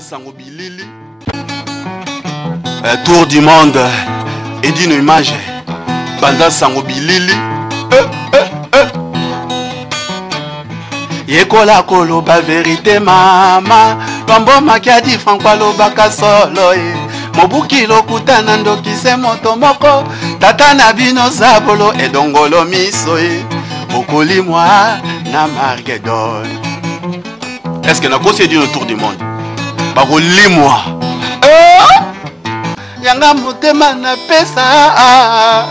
Banda Sango Bilili. Tour du monde. Et d'une image. Banda Sango Bilili. Yekola koloba vérité mama. Bambo makiadi Francois lobaka solo. Mobuki lokutana ndoki se moto moko. Tata na bino zabolo edongolo miso. Okoli moi na Margedon. Est-ce que na conseillé du tour du monde? Bakoli moi. Yanga motema na pesa.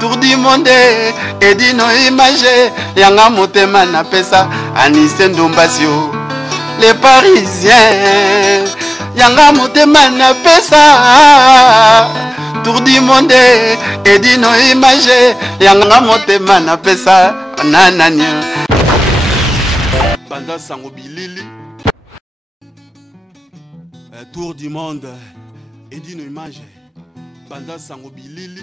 Tour du monde et dino image. Yanga motema na pesa. Anise Ndombasio. Les Parisiens. Yanga motema na pesa. Tour du monde et dino image. Yanga motema na pesa. Nananya. Banda Sango Bilili. Tour du monde et d'une image. Banda Sango Bilili.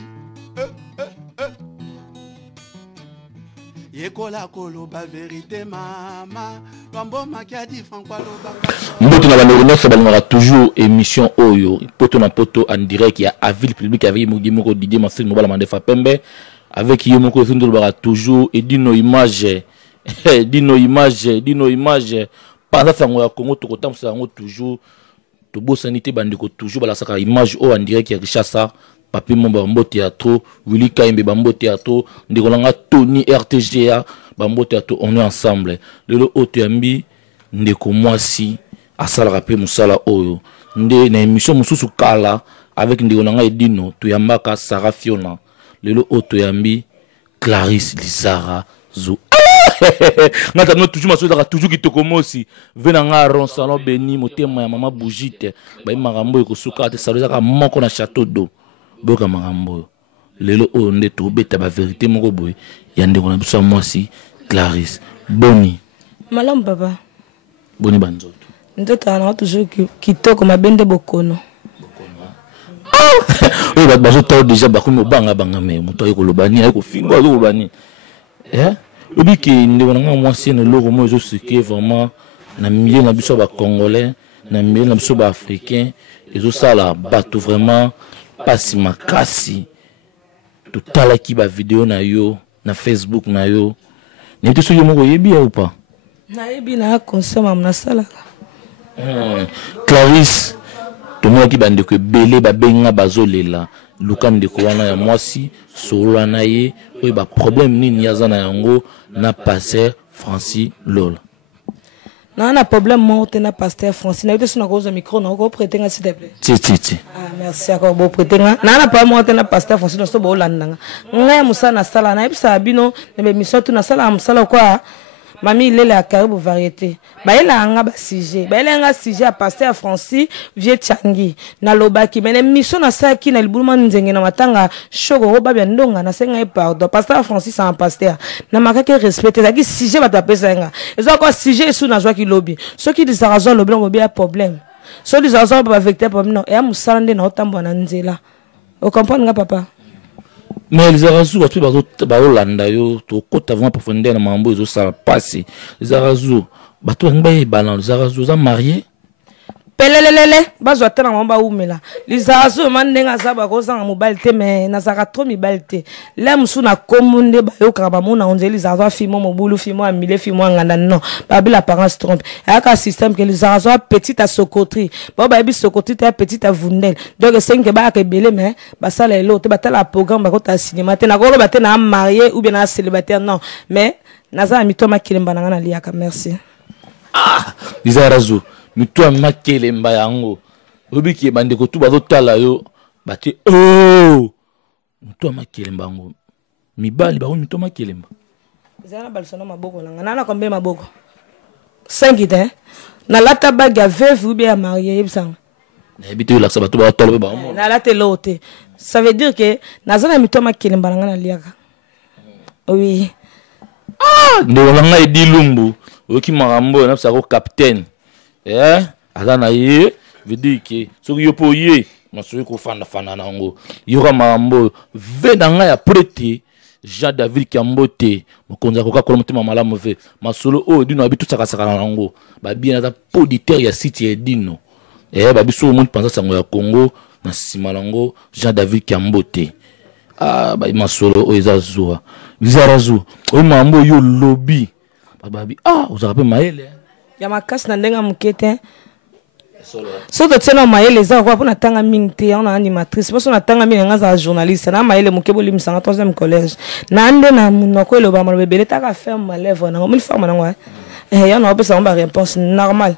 Yekola koloba vérité mama. Bambo makiadi Francois lobaka. Mboto na banono ça balingaka toujours émission oyo. Poto na poto en direct ya Avile Public avec Mugimoko Didier Marcel Mobala Mandefa Pembe avec Yomoko Fundo lobaka toujours et dino image. Dino image. Pendant Sango ya Congo to kotam sango toujours. To bo sanité bandiko toujours bala saka image o en direct ya Richasa. Papi Momba Bambo Théâtre, Willy Kaimbe Bambo Théâtre, Ndikolanga Tony RTGA, Bambo Théâtre, on est ensemble. Le Oteambi, Ndeko Mwasi, Asala Rapé Moussala Oyo. Nde na émission Moussousou Kala, avec Ndikolanga Edino, Tuyambaka Sarah Fiona. Le Oteambi, Clarisse Lizara Zou. Nata no toujours masoda toujours ki tokomo aussi venanga ron salon béni motema ya mama Bougite ba makambo ekosuka te saloza ka moko na château d'eau. Boka makambo lelo o nde to beta ba vérité moko boy ya ndeko na biso mwasi Clarisse boni malam baba boni banzoto ndoto ana toujours kitoko mabende bokono oui ba bazo taw déjà ba komi obanga banga me moto ayiko lobani ayiko fingo ayiko lobani obi ki ndeko na mwasi ne loko mo zo sike vraiment na milieu na biso ba congolais na milieu na biso ba africain ezo sala bato vraiment pasi makasi totala ki ba vidéo na yo na Facebook na yo nete so yo moko yebi ya ou pas na yebi na consommer na sala Clarisse to mo ki bande ko belé ba benga bazolela luka ndeko wana ya mwasi solo na ye oy ba problème nini yazana yango na pasteur Francis Lola na problème monte na pasteur Francis na yote suna cause micro na ko prêter s'il te plaît ti merci encore beau prêter na pas monte na pasteur Francis no so bo landa nga musa na sala na ebisa bino na émission tu na sala musala quoi mami lele a karibu variété baela anga ba sujet baela anga sujet a pasteur Francis vie changi na lobaki mene mission na saki na libuluma nzenge na matanga shoko ko babia ndonga na senga e pardon pasteur Francis en pasteur na makake respecter zaki sujet ba tapesa nga ezo ko sujet sous na joie ki lobby ceux qui disent raison lobby no bien problème ceux qui disent raison ba vecteur problème non et amusande na otambo na nzela o comprendre nga papa. Mais les Arazou, tu vas au Landayo, tu côté avant profondeur na mambo ils ont ça passé. Les Arazou, bateau ngbaye balan, les Arazou sont mariés. Pelelelele, bazo atena mamba umela. Les Arazou mandenga zaba koza mobile te mais na zaka trop mobile te. Là musu na komunde ba yo kaba mona onze les Arazou fimo mobulu fimo amile fimo nganda non. Ba bi la parents trompe. Aka système que les Arazou petite à Sokotri. Ba ba bi Sokotri te petite à Vundel. Donc c'est que ba ka belé mais ba ça les l'autre ba tala programme ba ko ta cinéma te na ko ba te na marié ou bien na célibataire non. Mais na za mitoma kilemba na liaka merci. Ah, les Arazou mito makele mbayango obiki bande ko tuba tala yo bati oh mito makele mbango mibali ba mito makele mba zana balsona maboko na kombe maboko 5 ite na lata baga veuve ou bien marié yebsanga na ebité la sabato ba tolo ba na lata lote ça veut dire que na zana mito makele mbalanga na liaka oui ah ndo langa edilumbu oki marambo na sako capitaine azana ye veut dire que so yo po ye maso ko fanda fanda nango yoka mambo venanga ya prêter Jean David Kambote mokonza ko ka motema malamu ve masolo o dino abitu saka saka nango ba bien na poditeur ya site ya dino et babiso monde pensa sango ya Congo na simalango Jean-David Kambote ba masolo oezazuwa bizarazu o mambo yo lobby babi uzarape maele ya makasi na ndenga mukete so to tsena maele za kwa pona tanga mingte on animatrice parce na tanga minga ngaza journaliste na maele mukebo limisanga 3e collège na ande na munoko lo ba mabele ta ka faire malèvre na mille fois manangwa ya na opesa mba réponse normal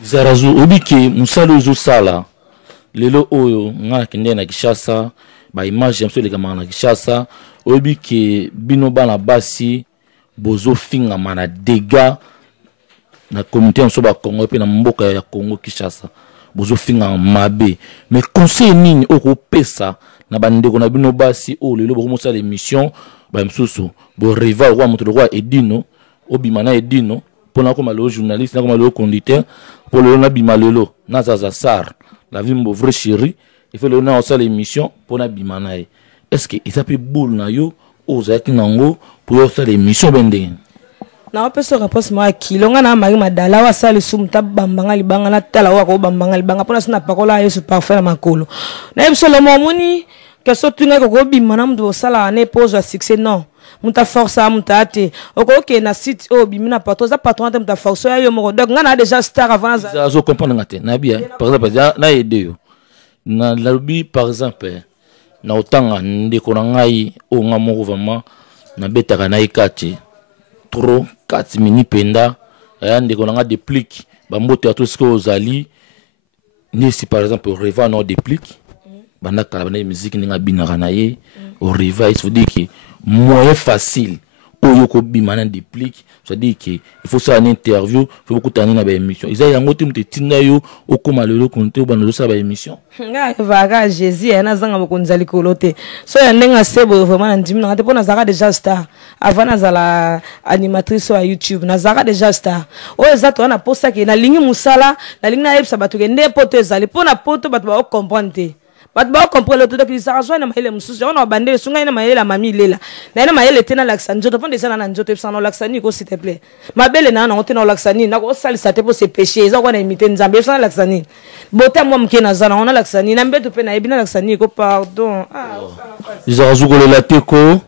bizarazu obike musalo zo sala lelo oyo nga kende na Kishasa ba image yamso le kamana Kishasa obike bino bana basi bozo finga mana dégâts na communauté en soba Congo pe na mboka ya Congo Kishasa bozo finga mabe mais conseil nini oko pesa na bandeko na bino basi o lelo bo mosala émission ba msusu bo rival roi moto roi Edino obimana Edino pona ko malo journaliste na ko malo conducteur pour le na bimalelo na zaza sar la vie mo vrai chéri il fait le na osala émission pona bimana est-ce que il s'appelle boule na yo ozaki nango pour osala émission bendeng na opesa réponse ma kilonga na mari madala wa sali sumta bambanga libanga na tala wa ko bambanga libanga pona sina pakola yesu parfait na makolo na ebso le momuni que so tunga ko bimana mdo sala ne pose à succès non muta force muta ate ok na site o bimina pato za patron muta force yo mo donc ngana déjà star avant ça zo comprendre ngate na bien par exemple na aider yo na lobby par exemple na otanga ndeko na ngai o ngamo vraiment na betaka na ikati trop 4 minutes penda ya ndeko na nga déplique ba mbote ya tout ce que ozali ni si par exemple reva no déplique banda kala bana musique ninga binaka na ye au reva il faut dire que moyen facile oyo ko bimana déplique ça dit que il faut ça une interview faut beaucoup tani na ba émission ils a yango te tinda yo okoma lelo konte bana ça ba émission nga vaga Jésus na zanga bokonzali kolote so ya ndenga sebo vraiment ndimi na te pona zaka déjà star avant na zala animatrice wa YouTube na zaka déjà star o ezato na posta ke na lingi musala na lingi na yebsa batu ke nde poto ezali pona poto batu ba comprendre batu ba comprendre to que ça rejoint na maile mususu on bande sunga na maile la mami lela na ina maile tena laxani joto pona déjà na njoto pesa na laxani ko s'il te plaît mabele na na tena laxani na ko salisa te po se péché za ko na imiter nzambe ça laxani bota moi mke na zana on laxani na mbeto pe na ebina laxani ko pardon izazu ko lela teko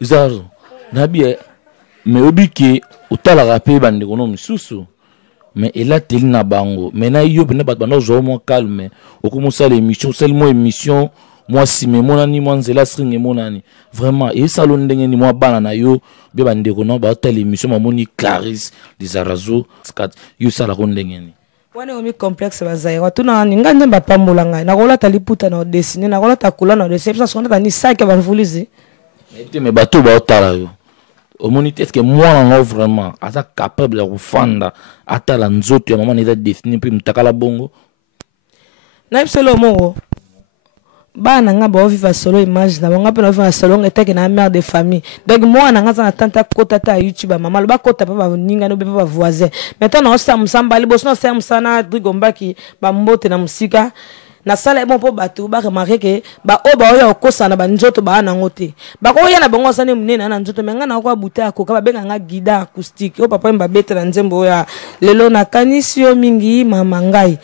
izazu na bien mais obiki utala rapé bande ko no mususu mais elle a télé na bango maintenant yo bena bat bana zo mo calme okomusa l'émission seulement émission moi si mais mon ani moi nzela string monani vraiment et salon ndenge ni moi bana na yo be bande ko no ba télé émission mamoni Clarisse des Arazo skat yo sala ko ndenge ni wana omi complexe bazaira tuna ninga nzamba pambola ngai na kola taliputa na dessiner na kola takula na reception so na ni sac ba mvulizi mais bato ba otala yo est-ce que moi non vraiment ata capable de fanda ata la nzoto ya maman eza destiné puis mutakala bongo na solo mo bana nga ba vivre solo image na nga pe na vivre solo ngete na mère de famille donc moi na nga za tanta kota ta YouTube maman ba kota pa ba ninga no be pa voisin maintenant on sa musamba li boso na sa musana drigombaki ba mbote na musika na sala bon po batu ba remarquer que ba o ba oya okosa na ba njoto ba na ngote ba ko ya na bango sane munene na njoto menga na kwa buta ko ka ba benga nga guida acoustique o papa mba bete na nzembo ya lelo na kanisio mingi mama ngai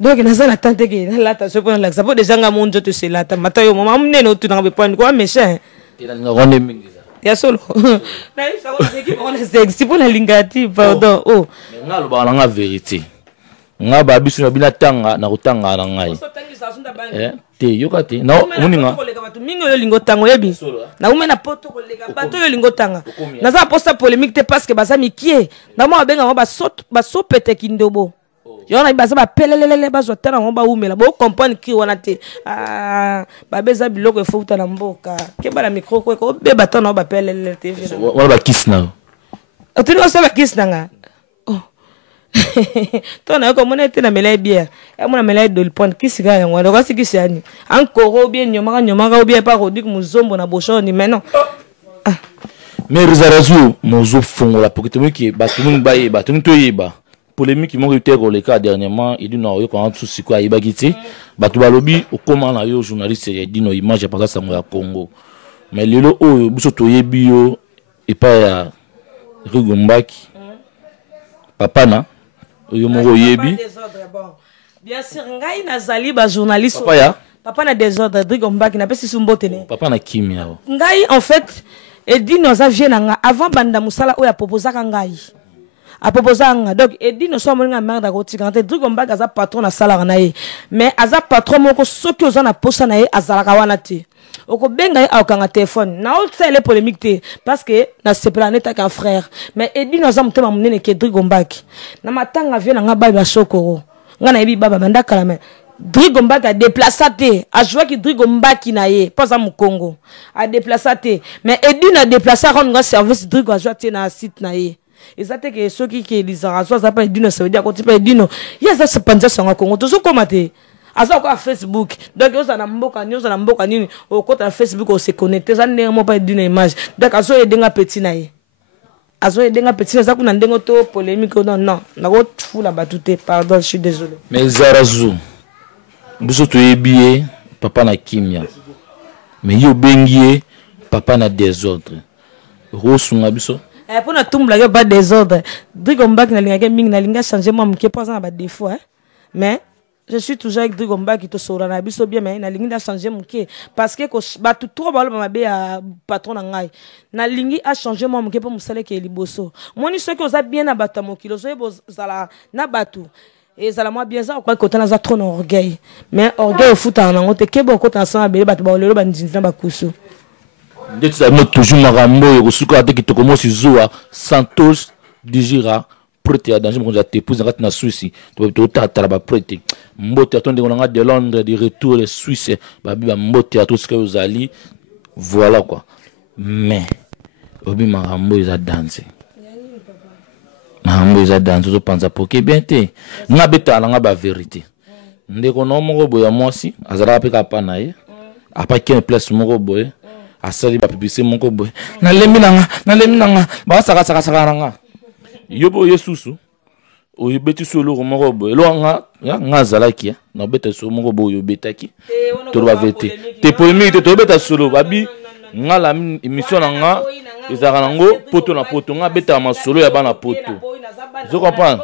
donc na sala tante ke na lata so pona la sapo déjà nga mon njoto se lata matayo mama munene o tuna be point ko méchant ila nga ronde mingi ya solo na isa ko ki on est sexy pour la lingati pardon nga lo ba nga vérité nga ba biso bina tanga na kutanga na ngai te yokati na muninga mingo yo lingo tango yebi na umena poto koleka bato yo lingo tanga na za posta polémique te parce que baza mikie na mo benga mo ba so pete kindobo yo na baza ba pelelele bazo tana mo ba umela bo comprendre ki wana te ba beza biloko e fouta na mboka ke ba la micro ko be bato na ba pelelele te wala ba kiss na o tuni so ba kiss nanga tona ko monete na mela bière e mona mela de point kisika yango ndo kasi kisani encore bien nyoma bien pas rodik muzombo na boshoni mais non mais Rizarazu mozo fongola pour que tu me qui batumu baye batumu to yeba polémique mo été ko le cas dernièrement il dit non yo ko en souci quoi yeba giti batu balobi o comment na yo journaliste il dit no image pas ça ya Congo mais lelo o buso to yebi yo et pas ya Rigombaki papa na Oyo moko yebi. Bien sûr, ngai nazali ba journaliste. Papa ya. Papa na désordre, Drigo Mbaki na pesi sumbotene. Papa na kimia. Ngai en fait, Edino za vienne nga avant banda musala oya proposaka ngai. A proposanga donc Edino so moninga merde ko tikante Drigo Mbaki aza patron na sala na ye. Mais aza patron moko soki oza na posa na ye azalaka wana te. Oko benga ye akanga téléphone. Na olsa les polémique te parce que na sepela neta ka frère. Mais Edino za mutema munene ke Drigo Mbaki. Na matanga vienne nga ba sokoro. Nga na yebi baba manda kala mais Drigo Mbaki a déplacé, a joué qui Drigo Mbaki na ye, pas à mon Congo, a déplacé, mais Edine a déplacé à rendre service Drigo a joué na site na ye. Et ça que ceux qui lisent à soi ça pas Edine ça veut dire qu'on type Edine, il y a ça se penser sur un Congo, tout ce qu'on mate. À ça quoi Facebook, donc ils ont un mboka ni au côté Facebook on se connecte, ça n'est pas Edine image, donc à ça Edine petit na ye. À ça Edine petit ça qu'on a dengo to polémique non non, na go fou la batute, pardon, je suis désolé. Mais Zarazu. Biso toyebi papa na kimia mais yo bengie papa na désordre rosunga biso pour na tumba ke ba désordre Drigo Mbaki na linga mingi na linga changer moi mke pas na ba défaut mais je suis toujours avec Drigo Mbaki to sora na biso bien mais na linga changer mke parce que ko ba tout trop ba mabe ya patron na ngai na lingi a changer moi mke pour musale ke liboso moni ceux qui osa bien na batamo kilo so zala na batu. Et ça la moi bien ça quoi côté na trop orgueil mais orgueil au foot en angote ke bon côté ensemble ba to ba lelo ba ndinza ba kuso ndeti ça no toujours marambo yo suka ate ki tokomo si zoa Santos Dijira prêté à danger mon te pousse na Suisse to tata ba prêté mbote atonde ngona de Londres de retour de Suisse ba bi ba mbote à tout ce que vous allez voilà quoi mais obi marambo ils a dansé na mboza danzo zo panza poke bien te nga beta nga ba vérité ndeko no moko boya mwasi azala peka pa na ye apa ken place moko boye asali ba publicité moko boye na lembi nanga ba saka nga yobo yesusu o yebeti solo moko boye lo nga zalaki na beta so moko boye betaki to ba vérité te polémique to beta solo babi nga la émission nga ezaka nango poto na poto nga beta ma solo ya bana poto. Je comprends.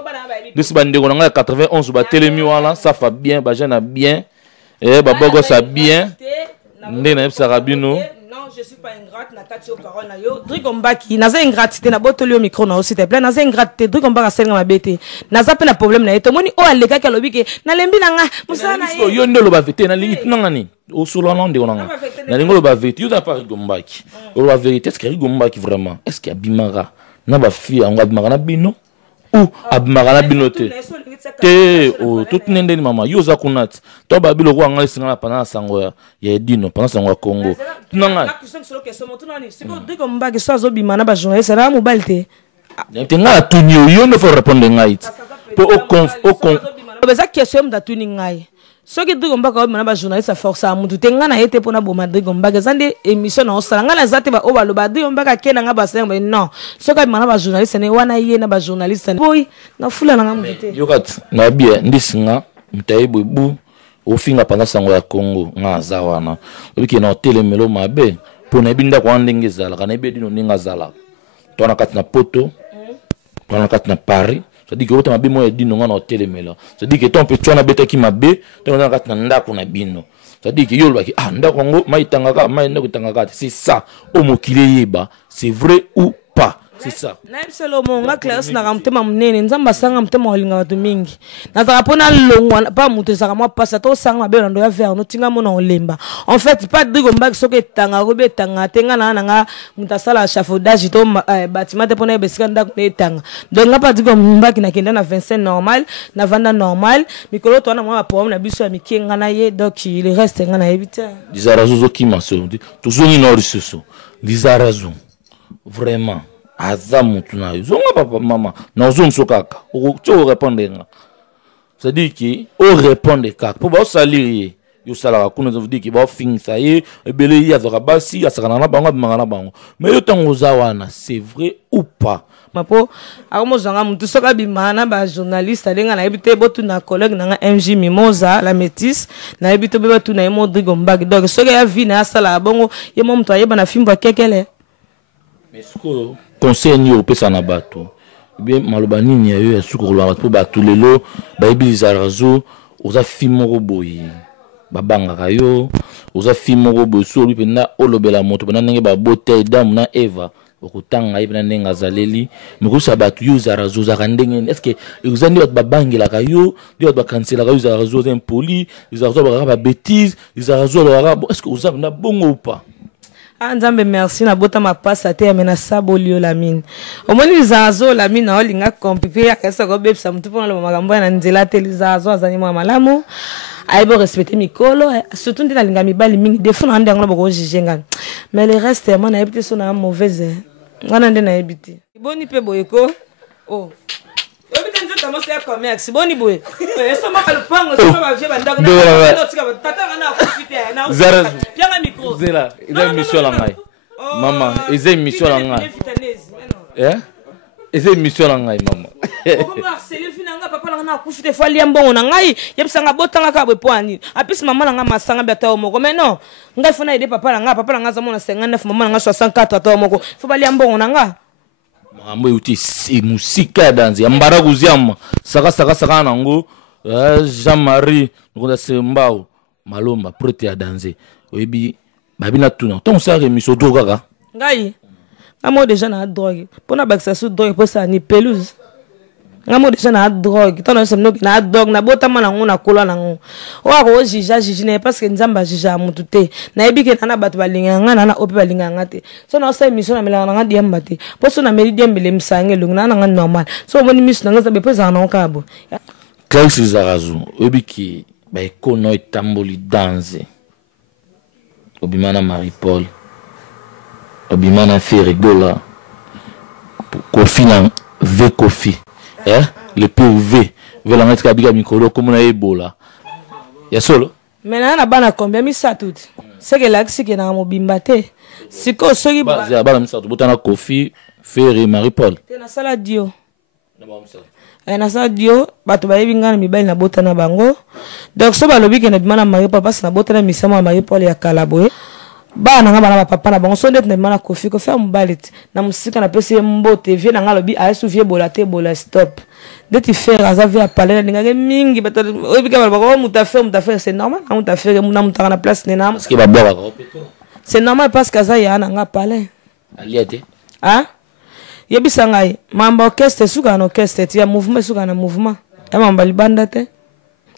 De ce bandé on a 91 ba telemi wala ça fa bien ba jeune bien ba bogo ça bien ndena sarabino. Non, je suis pas ingrate na kati o parole na yo Drigo Mbaki naza ingratité na botoli au micro na aussi te plaît naza ingratité Drigo Mbaki asenga mabete naza pe na problème na eto moni o aleka ka lobi ke na lembi na nga musana ye yo ndelo ba vete na lingi tunanga ni o solo na ndeko nanga na lingo lo ba vete yo na pas Drigo Mbaki o la vérité est-ce que Drigo Mbaki vraiment est-ce qu'il y a bimara na ba fille en bimara na bino ou abimara na bino te o tout nende ni mama yo za kunat to ba bilo ko anga singa pana sango ya Edino pana sango ya Congo tunanga Drigo Mbaki so zo bimana ba journaliste na mo balte te nga tunyo yo ne faut répondre ngai po au con beza question da tuni ngai so ki Drigo Mbaki ba ba journaliste force a mutu te nga na yete pona bo Drigo Mbaki zande émission na osala nga na zate ba o ba lo ba Drigo Mbaki akena nga ba senga non so ka mana ba journaliste ne wana ye na ba journaliste boy na fula na nga mutu yo kat na bien ndisinga mtaibu bu ofinga pana sango ya Congo nga zawana obiki na telemelo mabe pona binda kwa ndenge zala kana Edino ninga zala to na kat na poto to na kat na Paris. C'est-à-dire que autant mabimo Edino nga na telemelo c'est-à-dire que ton petit na beta ki mabe to na kat na ndako na bino c'est-à-dire que yo lobaki ndako ngo maitangaka ndako tangaka c'est ça o mokile yeba c'est vrai ou pas. C'est ça. Na ebselo mo nga classe na ramtema munene nzamba sanga mtema olinga watu mingi. Na zakapona longwa pa mutu zaka mwa pasa to sanga be ndo ya ver no tinga mona olemba. En fait pas Drigo Mbaki soke tanga robe tanga tenga na nga mutasala chafaudage to bâtiment te pona besika ndako ne tanga. Donc nga pas Drigo Mbaki na kenda na 25 normal, na vanda normal, mikolo to na mwa problème na biso ya mikenga na ye donc il reste nga na ebita. Lizarazu zo kimaso. Toujours ni norisoso. Lizarazu. Vraiment. Azamu tunayo zonga papa mama na zone sokaka o répondre nga c'est-à-dire que o répondre kaka pour ba salir yo sala kuna ça veut dire que ba fin ça y ebele ya zoka basi asakana na bango bimanga na bango mais yo tango zawana c'est vrai ou pas mapo akomo zanga mutu soka bimana ba journaliste alenga na ebite botu na collègue na MJ Mimoza la métisse na ebite be botu na Drigo Mbaki donc soka ya vie na sala bongo ye mo mutu ayeba na fimbo kekele mais ce que conseil ni opesa na bato bien maloba nini ya yo ya suko kolaba po bato lelo bayebi zarazo oza fi moko boye babangaka yo oza fi moko boye so olobi mpena olobela moto mpena ndenge babote Adamu na Eva okutanga ye mpena ndenge azaleli mekosa bato yo zarazo ozalaka ndenge estce eza nde bato babangelaka yo nde bato bakanselaka yo zarazo oza impoli zarazo bakaka babétise zarazo alobaka estce oza mpena bongo ou pas? Nzambe merci na bota mapasa te amena sabolio la mine omoni zazo la mine olinga kompipe ya kasa ko bebsa mutu pona lo makambo na nzela te zazo azani mwa malamu aibo respecter mikolo surtout ndina linga mibali mingi defo na ndango boko jijenga mais le reste moi na ebite so na mauvaise ngana ndena ebite boni pe boyeko oh obite nzo tamo se commerce boni boye eso maka le pango so ba vie bandako na tika tata na akufite na zarazo pianga micro zela eza émission la ngai mama eza émission la ngai eza émission la ngai mama okoma harceler finanga papa na akufite fo ali mbongo na ngai yebisanga botanga ka bepwani apisi mama na nga masanga beta moko mais non ngai fona ide papa na nga za mona 59 mama na nga 64 ata moko fo bali mbongo na nga makambo euti musika ya danzi ya mbara kuziama saka nango Jean-Marie nkonda sembao malomba prete ya danzi oyebi babina tuna ntongo osala émission drogue kaka ngai ngamo déjà na drogue mpona bakisa su drogue mposa ni pelouse ngamo déjà na drogue tona semnoki na drogue na botama nango na kola nango oako ojija jijine parce que nzamba jija mutu te nayebi ke nana bato balinganga nana ope balinganga te so na osala émission na melanga nanga diamba te mpo so na meli diambele misange elongi nana nanga normal so omoni miso nanga zabe mpo ezala nango kabo Clarisse Zarazo oyebi ke baekono etamboli danse obima na Marie-Paul obima na Ferigola Kofi na V Kofi le PV velanga tika bika mikolo komona ebola ya solo mena na bana combien misatu seke laksi ke na mobimba te siko soki bana misatu botana Kofi Feri Marie-Paul te na sala dio na sala dio bato bayebi ngana mibali na botana bango donc so balobi ke na bimana Marie-Paul parce na botana misama Marie-Paul ya kalaboye bana nga bana papa na bango so ndet na bimana Kofi ko fa mbalit na musika na pesi mbote vie na nga lobi ayesu vie bola te bola stop deti faire azavi a parler na ngake mingi bato obika bala bako mutafe c'est normal na mutafe na mutaka na place nena parce que ba boka ko peto c'est normal parce que za ya na nga parler aliate yebisa ngai mamba orchestre suka na orchestre tia mouvement suka na mouvement ya mamba libanda te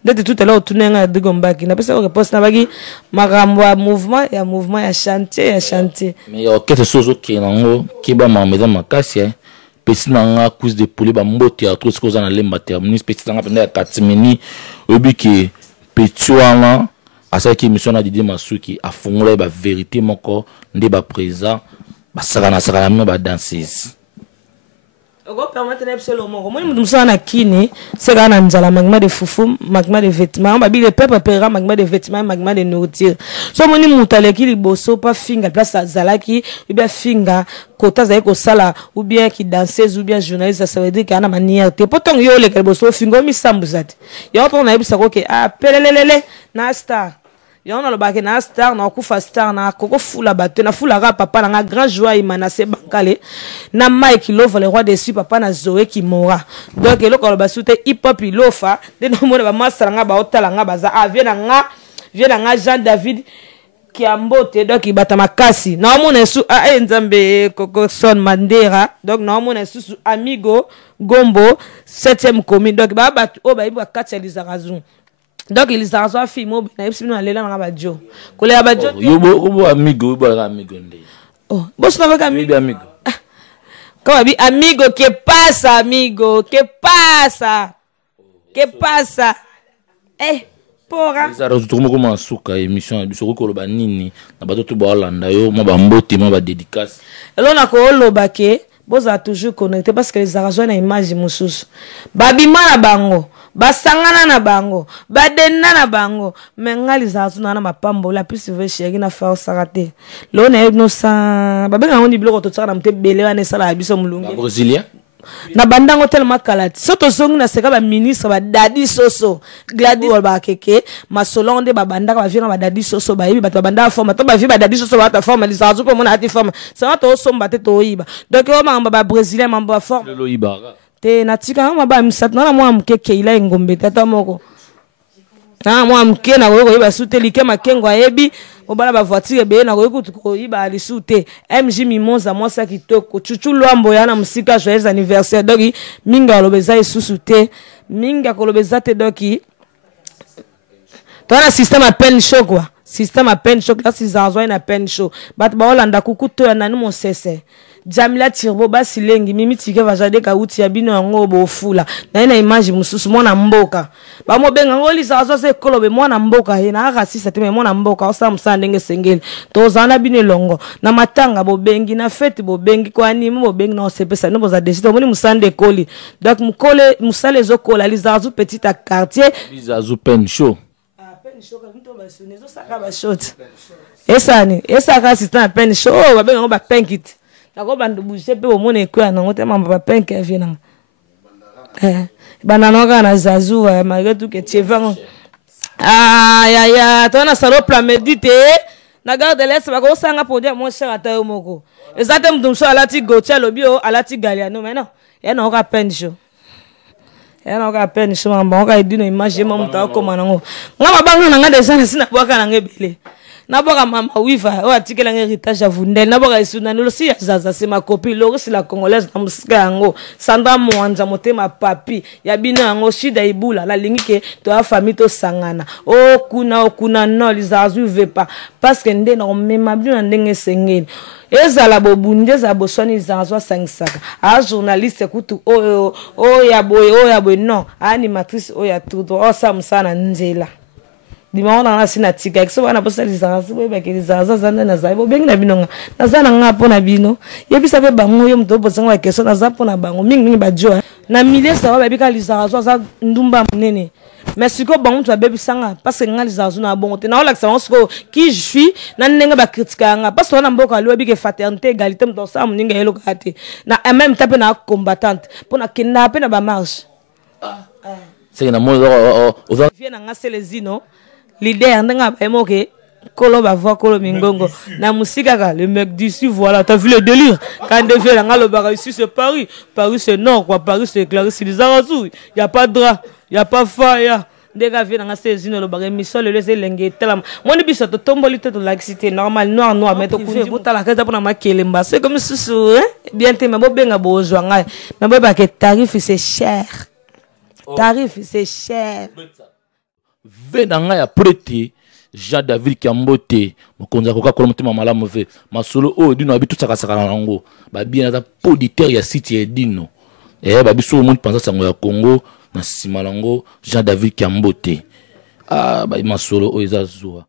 deti tout à l'heure tunenga digo mbaki na pesa ko poste na baki makambo ya mouvement ya chantier mais orchestre sozo ke nango kiba mamba makasi pesi nanga cause de poulet ba mbote ya trop cause na lemba terminus pesi nanga penda ya katimeni obi ke petuana asa ki émission na Didier Masuki afongola ba vérité moko nde ba présent ba saka na ba danseuse ogo permettre na absolument moko moi mutu musana kini seka na nzala magma de fufu magma de vêtements ba bi le peuple paiera magma de vêtements magma de nourriture so moni mutaleki liboso pa finga place azalaki ou bien finga kota za ko sala ou bien ki danseuse ou bien journaliste ça veut dire que ana manière te potong yo le liboso fingo mi sambuzati yo to na yebisa ko ke pelelele na star yo na lobaki na star na kufa star na koko fula bato na fula ka papa na grand joie imanase bankale na Mike Love le roi dessus papa na Zoé Kimora donc eloko lo basute hip hop ilofa de no mona ba masala nga ba otala nga baza vient na nga Jean David ki ambote donc ibata makasi na mona su nzambe Koko Son Mandera donc na mona su amigo Gombo 7e commune donc ba bato o ba iba kateliza razon donc ils ont fait film na ipsino na lela na bajo kole ya bajo yo amigo ndé oh boss na baka amigo Comment bi amigo que pasa pora ça retrouve comment suka émission biso ko loba nini na bato to ba landa yo mo ba mbote mo ba dédicace elo na ko loba ke boza toujours connecté parce que les arrangements na image mususu babima na bango basangana na bango badena na bango mengali za tuna na mapambo la plus veut chéri na fa osarate lo na ebno sa babenga ngoni biloko to tsaka na mtebele wana sala biso mulungu brésilien na bandango tellement kalati soto songi na seka ba ministre ba dadi soso Gladys ba keke masolonde ba bandaka ba vina ba dadi soso ba yibi ba bandaka forma to ba vi ba dadi soso ba ta forma lisa zo ko mona ati forma ça to somba te to yiba donc o mamba ba brésilien mamba forma lo yiba te natika ngama ba misatu na mwa mkeke ila ngombe tata moko na mwa mke na ko yiba sute like makengo ayebi obala ba voiture be na ko yiba ali sute MJ Mimoza mwasa kitoko chuchu lwambo yana musika joyeux anniversaire doki minga lobeza isusu te minga kolobeza te doki tona système à peine chaud quoi système à peine chaud là si zanzo ina peine chaud bat ba olanda kukuto ya nanu mon sese Jamila Tirbo basilengi mimi tike vajade ka uti ya bino yango bofula na ina image mususu mwana mboka ba mo benga ngoli zanzo se kolobe mwana mboka he na rasisa te mwana mboka osa msandenge sengeli to zana bino longo na matanga bobengi na fete bobengi kwa nimi bobengi na osepesa no boza desito moni musande koli donc mukole musale zo kola lizazu petit à quartier lizazu pen show esani esaka assistant pen show babenga ba penkit nako bandu bouger pe omone kwa nango te mamba ba penk avina bananoka na zazu malgré tout que tievan ya tona salo plan méditer na garde l'est bako sanga podia mon cher atayo moko ezate mtumso alati gotia lobio alati galiano mais non ya na ka pen show ena ka peine chuma mbonga idino image mama mutako manango ngama banga nanga deja na sina bwaka nanga ebele na boka mama wifa o atikela héritage avundel na boka isuna nilo si zaza c'est ma copine lo si la congolaise na musika yango Sandra Mwanza motema papi ya bino yango shida ibula la lingi ke to a famille to sangana okuna no lizazu vepa parce que nde na mema bino ndenge sengeni ezala bobunde za boswani zanzwa sangsaka a journaliste kutu ya boy non animatrice ya tout o samsana nzela dimaona na sina tika so bana posa lizazu boyeba ke lizazu zanda na zaibo bengi na binonga na zana ngapo na bino yebisa be bango yo mto bosanga keso na zapo na bango mingi bajo na milieu sa ba bika lizazu za ndumba munene mais siko bango to bebi sanga parce que ngali zazu na bongo te na ola que siko qui je suis na nenga ba critique nga parce que na mboka lo bike fraternité égalité mto sa muninga yelo kate na même tape na combattante pona kinda pe na ba marche c'est na mo vient na selezino leader ndenga ba emoke kolo ba voix kolo mingongo na musika ka le mec d'ici voilà t'as vu le délire quand devait la ngalo ba ici c'est Paris c'est nord quoi Paris c'est Clarisse les Arazu y a pas de drap y a pas fire ndega vient na selezino lo ba émission le laisser lengue telam moni biso to tomboli to laxité normal noir mais to kundi botala kaza pona makelemba c'est comme susu hein bien te mabo benga bozwa ngai mabo ba ke tarif c'est cher venanga ya prêté Jean David Kambote mokonza koka kola mutema malamu ve masolo o dino abi tutsaka saka nango ba bien na poditeur ya site ya dino ba biso mo pensa sango ya Congo na simalango Jean David Kambote ba masolo o ezazua